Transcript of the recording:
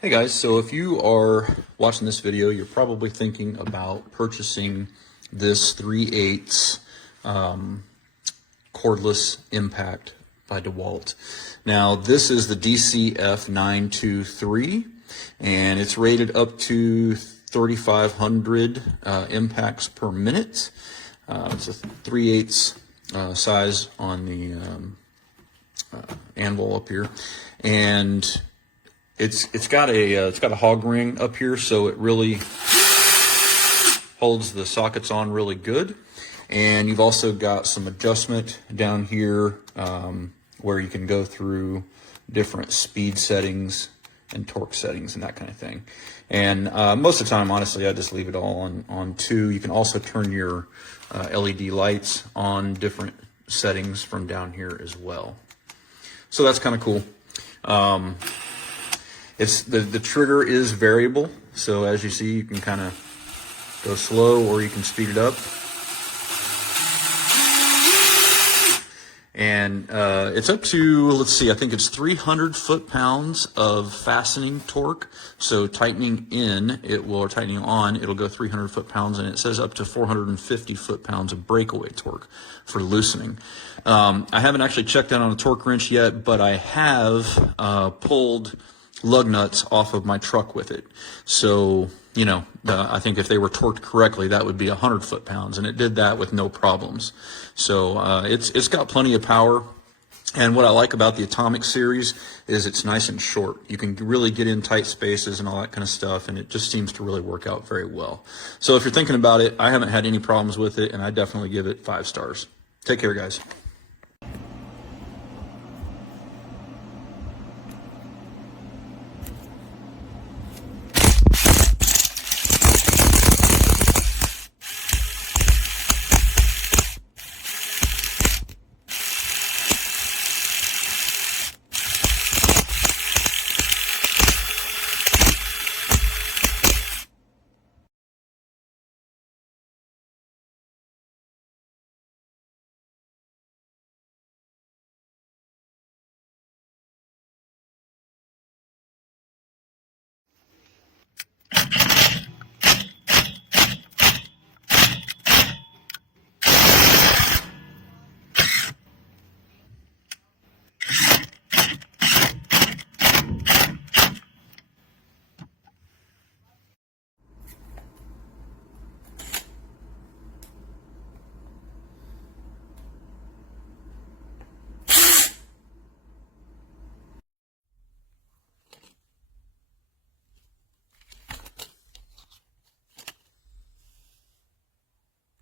Hey guys, so if you are watching this video, you're probably thinking about purchasing this 3/8 cordless impact by DEWALT. Now this is the DCF923 and it's rated up to 3,500 impacts per minute. It's a 3/8 size on the Anvil up here, and it's got a hog ring up here, so it really holds the sockets on really good. And you've also got some adjustment down here where you can go through different speed settings and torque settings and that kind of thing. And most of the time, honestly, I just leave it all on 2. You can also turn your LED lights on different settings from down here as well. So that's kind of cool. It's the trigger is variable, so as you see, you can kind of go slow or you can speed it up. And it's up to, let's see, I think it's 300 foot-pounds of fastening torque. So tightening in, or tightening on, it'll go 300 foot-pounds, and it says up to 450 foot-pounds of breakaway torque for loosening. I haven't actually checked that on a torque wrench yet, but I have pulled lug nuts off of my truck with it. So, you know, I think if they were torqued correctly, that would be 100 foot-pounds, and it did that with no problems. So it's got plenty of power. And what I like about the Atomic series is it's nice and short. You can really get in tight spaces and all that kind of stuff, and it just seems to really work out very well. So if you're thinking about it, I haven't had any problems with it, and I definitely give it 5 stars. Take care, guys.